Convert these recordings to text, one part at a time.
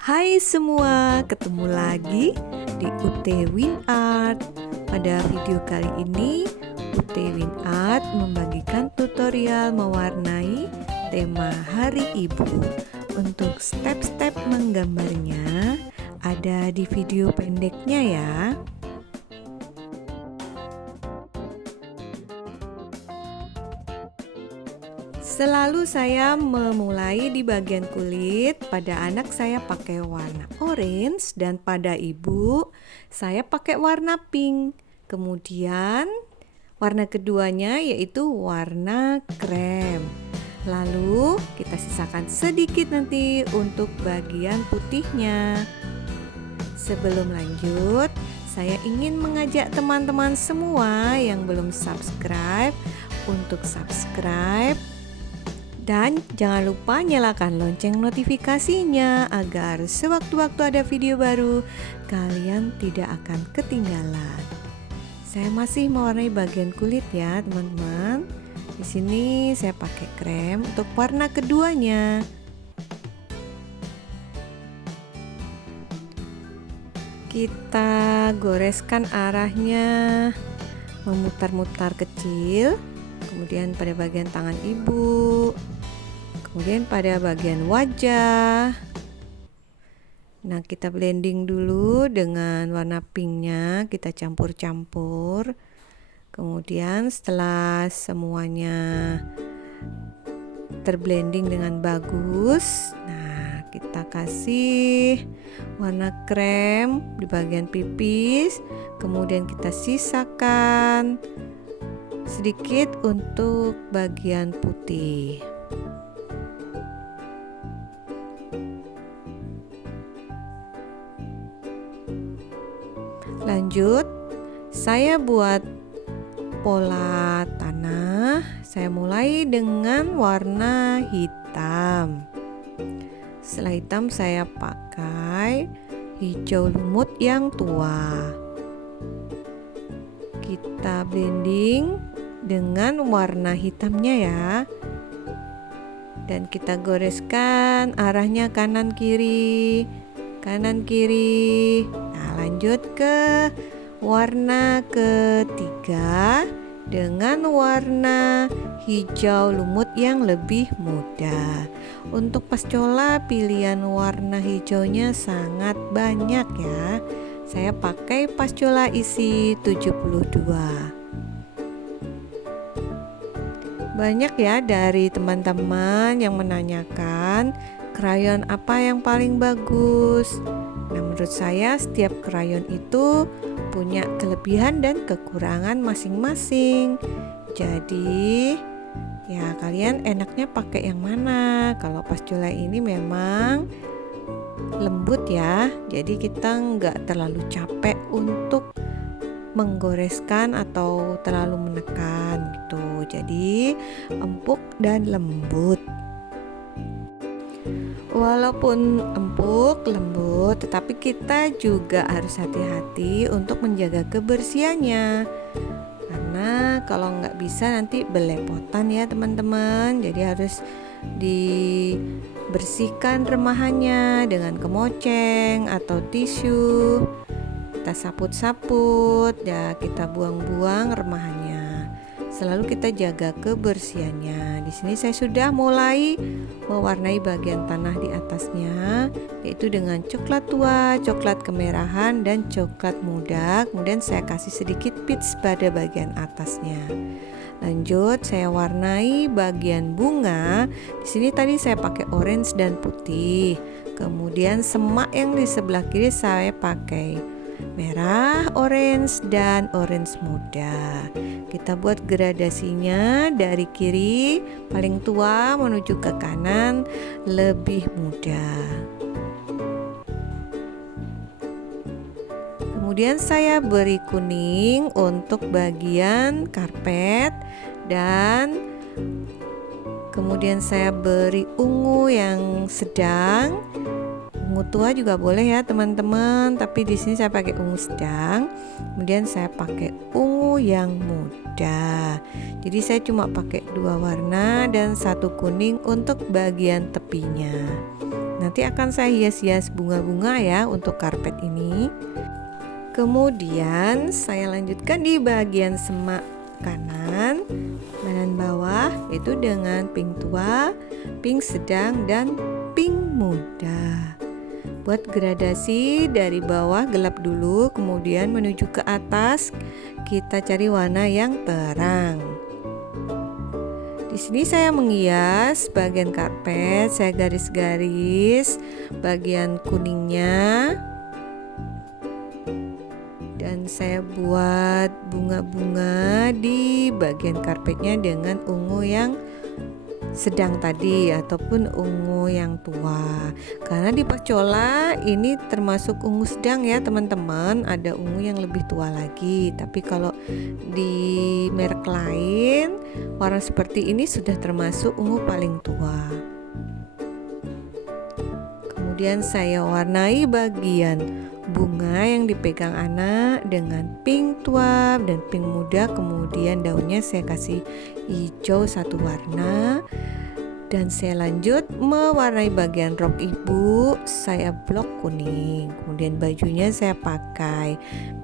Hai semua, ketemu lagi di UT Win Art. Pada video kali ini, UT Win Art membagikan tutorial mewarnai tema Hari Ibu. Untuk step-step menggambarnya ada di video pendeknya ya. Selalu saya memulai di bagian kulit. Pada anak saya pakai warna orange dan pada ibu saya pakai warna pink. Kemudian warna keduanya yaitu warna krem. Lalu kita sisakan sedikit nanti untuk bagian putihnya. Sebelum lanjut, saya ingin mengajak teman-teman semua yang belum subscribe untuk subscribe. Dan jangan lupa nyalakan lonceng notifikasinya agar sewaktu-waktu ada video baru kalian tidak akan ketinggalan. Saya masih mewarnai bagian kulit ya teman-teman. Di sini saya pakai krem untuk warna keduanya. Kita goreskan arahnya memutar-mutar kecil. Kemudian pada bagian tangan ibu, kemudian pada bagian wajah. Nah, kita blending dulu dengan warna pinknya, kita campur-campur. Kemudian setelah semuanya terblending dengan bagus, nah kita kasih warna krem di bagian pipis. Kemudian kita sisakan sedikit untuk bagian putih. Lanjut, saya buat pola tanah. Saya mulai dengan warna hitam. Setelah hitam saya pakai hijau lumut yang tua. Kita blending dengan warna hitamnya ya, dan kita goreskan arahnya kanan kiri. Nah, lanjut ke warna ketiga dengan warna hijau lumut yang lebih muda. Untuk pascola pilihan warna hijaunya sangat banyak ya. Saya pakai pascola isi 72. Banyak ya dari teman-teman yang menanyakan krayon apa yang paling bagus. Nah, menurut saya setiap krayon itu punya kelebihan dan kekurangan masing-masing. Jadi ya kalian enaknya pakai yang mana? Kalau pascola ini memang lembut ya, jadi kita nggak terlalu capek untuk menggoreskan atau terlalu menekan gitu. Jadi empuk dan lembut. Walaupun empuk, lembut, tetapi kita juga harus hati-hati untuk menjaga kebersihannya. Karena kalau nggak bisa nanti belepotan ya teman-teman. Jadi harus dibersihkan remahannya dengan kemoceng atau tisu. Kita saput-saput ya, kita buang-buang remahannya. Selalu kita jaga kebersihannya. Di sini saya sudah mulai mewarnai bagian tanah di atasnya, yaitu dengan coklat tua, coklat kemerahan, dan coklat muda. Kemudian saya kasih sedikit peach pada bagian atasnya. Lanjut, saya warnai bagian bunga. Di sini tadi saya pakai orange dan putih. Kemudian semak yang di sebelah kiri saya pakai merah, orange, dan orange muda. Kita buat gradasinya dari kiri paling tua menuju ke kanan lebih muda. Kemudian saya beri kuning untuk bagian karpet, dan kemudian saya beri ungu yang sedang. Ungu tua juga boleh ya teman-teman, tapi di sini saya pakai ungu sedang. Kemudian saya pakai ungu yang muda. Jadi saya cuma pakai 2 warna dan 1 kuning untuk bagian tepinya. Nanti akan saya hias-hias bunga-bunga ya untuk karpet ini. Kemudian saya lanjutkan di bagian semak kanan dan bawah, yaitu dengan pink tua, pink sedang, dan pink muda. Buat gradasi dari bawah gelap dulu, kemudian menuju ke atas kita cari warna yang terang. Di sini saya menghias bagian karpet, saya garis-garis bagian kuningnya. Dan saya buat bunga-bunga di bagian karpetnya dengan ungu yang sedang tadi ataupun ungu yang tua. Karena di Pacola ini termasuk ungu sedang ya teman-teman, ada ungu yang lebih tua lagi. Tapi kalau di merek lain warna seperti ini sudah termasuk ungu paling tua. Kemudian saya warnai bagian bunga yang dipegang anak dengan pink tua dan pink muda. Kemudian daunnya saya kasih hijau satu warna. Dan saya lanjut mewarnai bagian rok ibu, saya blok kuning. Kemudian bajunya saya pakai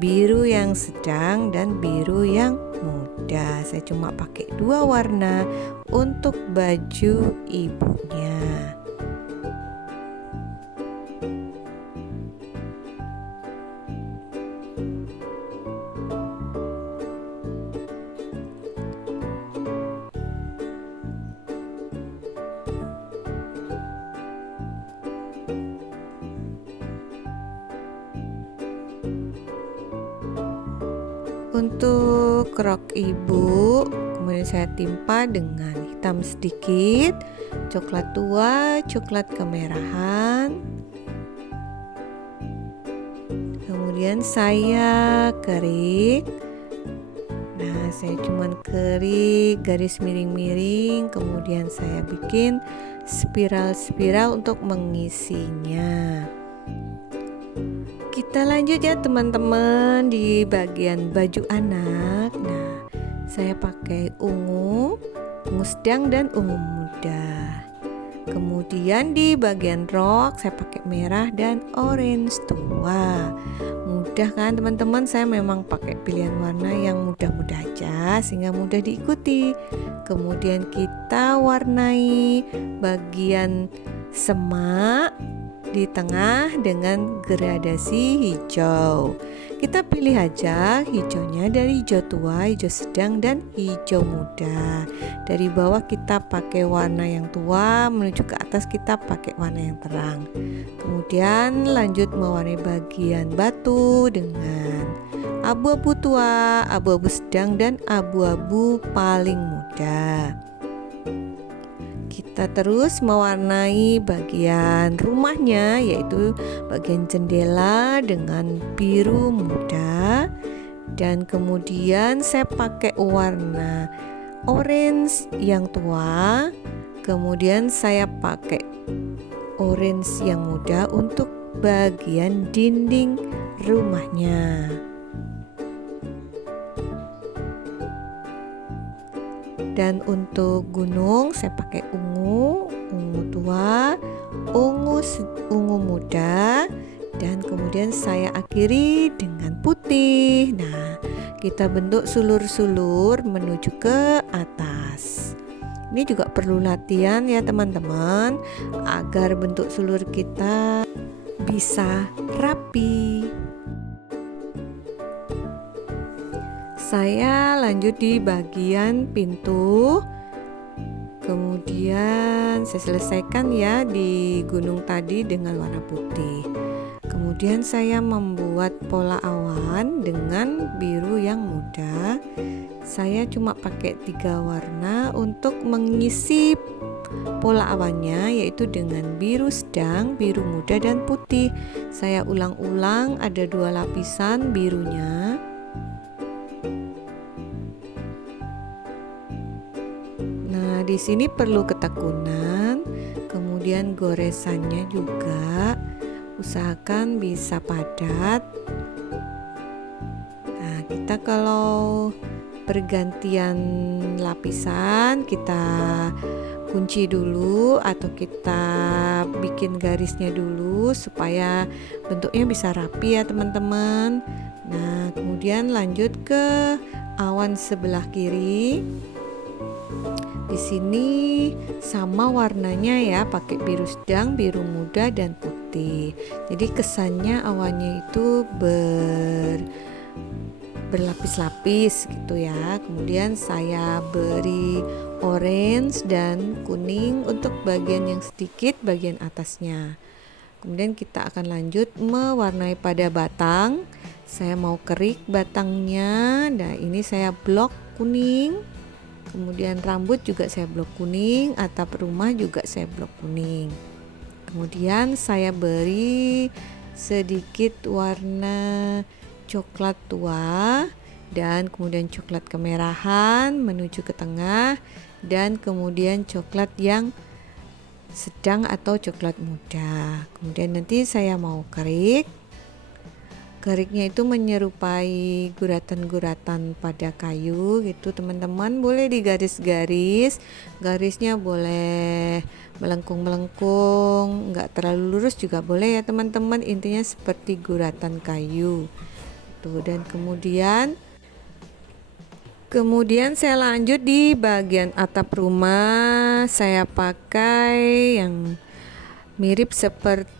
biru yang sedang dan biru yang muda. Saya cuma pakai 2 warna untuk baju ibunya. Untuk rok ibu kemudian saya timpa dengan hitam sedikit, coklat tua, coklat kemerahan. Kemudian saya kerik. Nah, saya cuman kerik garis miring-miring, kemudian saya bikin spiral-spiral untuk mengisinya. Kita lanjut ya teman-teman di bagian baju anak. Nah, saya pakai ungu sedang dan ungu muda. Kemudian di bagian rok saya pakai merah dan orange tua. Mudah kan teman-teman, saya memang pakai pilihan warna yang mudah-mudah aja sehingga mudah diikuti. Kemudian kita warnai bagian semak di tengah dengan gradasi hijau. Kita pilih aja hijaunya dari hijau tua, hijau sedang, dan hijau muda. Dari bawah kita pakai warna yang tua, menuju ke atas kita pakai warna yang terang. Kemudian lanjut mewarnai bagian batu dengan abu-abu tua, abu-abu sedang, dan abu-abu paling muda. Kita terus mewarnai bagian rumahnya, yaitu bagian jendela dengan biru muda. Dan kemudian saya pakai warna orange yang tua. Kemudian saya pakai orange yang muda untuk bagian dinding rumahnya. Dan untuk gunung saya pakai ungu tua, ungu muda, dan kemudian saya akhiri dengan putih. Nah, kita bentuk sulur-sulur menuju ke atas. Ini juga perlu latihan ya teman-teman, agar bentuk sulur kita bisa rapi. Saya lanjut di bagian pintu. Kemudian saya selesaikan ya di gunung tadi dengan warna putih. Kemudian saya membuat pola awan dengan biru yang muda. Saya cuma pakai 3 warna untuk mengisi pola awannya, yaitu dengan biru sedang, biru muda, dan putih. Saya ulang-ulang, ada 2 lapisan birunya. Nah, di sini perlu ketekunan, kemudian goresannya juga usahakan bisa padat. Nah, kita kalau bergantian lapisan, kita kunci dulu atau kita bikin garisnya dulu supaya bentuknya bisa rapi ya teman-teman. Nah, kemudian lanjut ke awan sebelah kiri. Di sini sama warnanya ya, pakai biru sedang, biru muda dan putih. Jadi kesannya awannya itu berlapis-lapis gitu ya. Kemudian saya beri orange dan kuning untuk bagian yang sedikit bagian atasnya. Kemudian kita akan lanjut mewarnai pada batang. Saya mau kerik batangnya. Nah, ini saya blok kuning. Kemudian rambut juga saya blok kuning, atap rumah juga saya blok kuning. Kemudian saya beri sedikit warna coklat tua dan kemudian coklat kemerahan menuju ke tengah dan kemudian coklat yang sedang atau coklat muda. Kemudian nanti saya mau kerik. Keriknya itu menyerupai guratan-guratan pada kayu gitu teman-teman. Boleh digaris-garis, garisnya boleh melengkung-melengkung, nggak terlalu lurus juga boleh ya teman-teman. Intinya seperti guratan kayu tuh. Dan kemudian saya lanjut di bagian atap rumah. Saya pakai yang mirip seperti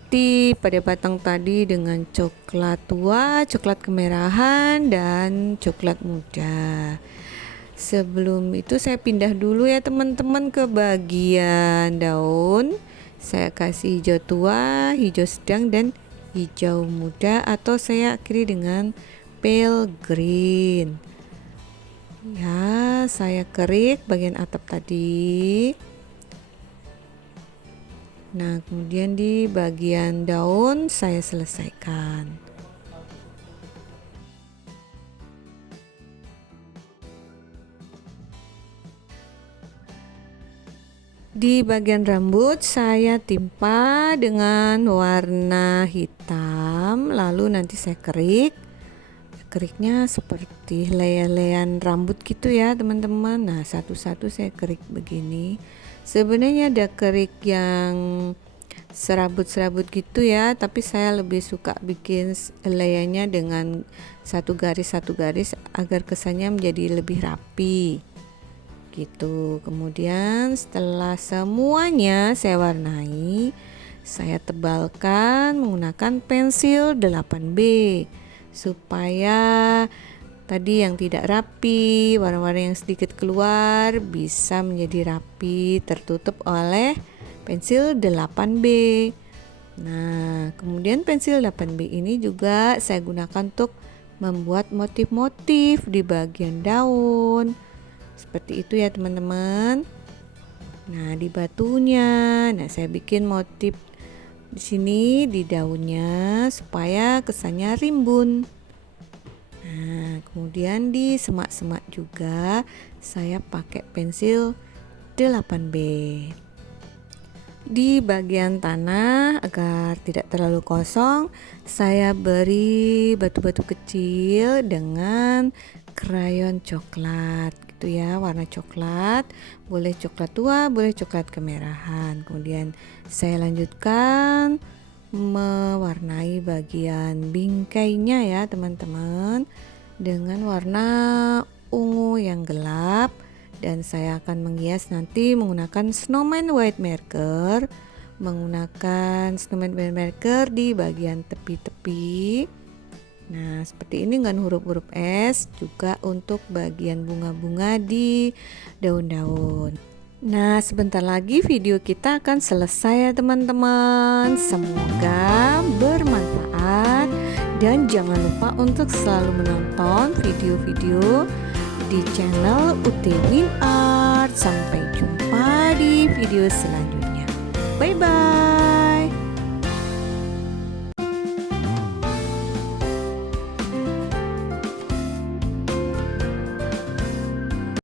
pada batang tadi dengan coklat tua, coklat kemerahan dan coklat muda. Sebelum itu saya pindah dulu ya teman-teman ke bagian daun. Saya kasih hijau tua, hijau sedang dan hijau muda atau saya akhiri dengan pale green. Ya, saya kerik bagian atap tadi. Nah, kemudian di bagian daun saya selesaikan. Di bagian rambut saya timpa dengan warna hitam, lalu nanti saya kerik. Keriknya seperti helai-helaian rambut gitu ya teman-teman. Nah, satu-satu saya kerik begini. Sebenarnya ada kerik yang serabut-serabut gitu ya, tapi saya lebih suka bikin helaiannya dengan satu garis agar kesannya menjadi lebih rapi gitu. Kemudian setelah semuanya saya warnai, saya tebalkan menggunakan pensil 8B supaya tadi yang tidak rapi, warna-warna yang sedikit keluar bisa menjadi rapi, tertutup oleh pensil 8B. Nah, kemudian pensil 8B ini juga saya gunakan untuk membuat motif-motif di bagian daun. Seperti itu ya teman-teman. Nah, di batunya, saya bikin motif di sini di daunnya supaya kesannya rimbun. Nah, kemudian di semak-semak juga saya pakai pensil 8B. Di bagian tanah agar tidak terlalu kosong, saya beri batu-batu kecil dengan krayon coklat gitu ya, warna coklat. Boleh coklat tua, boleh coklat kemerahan. Kemudian saya lanjutkan mewarnai bagian bingkainya ya teman-teman dengan warna ungu yang gelap, dan saya akan menghias nanti menggunakan snowman white marker di bagian tepi-tepi. Nah, seperti ini dengan huruf-huruf S, juga untuk bagian bunga-bunga di daun-daun. Nah, sebentar lagi video kita akan selesai ya teman-teman. Semoga bermanfaat dan jangan lupa untuk selalu menonton video-video di channel UT Win Art. Sampai jumpa di video selanjutnya. Bye bye.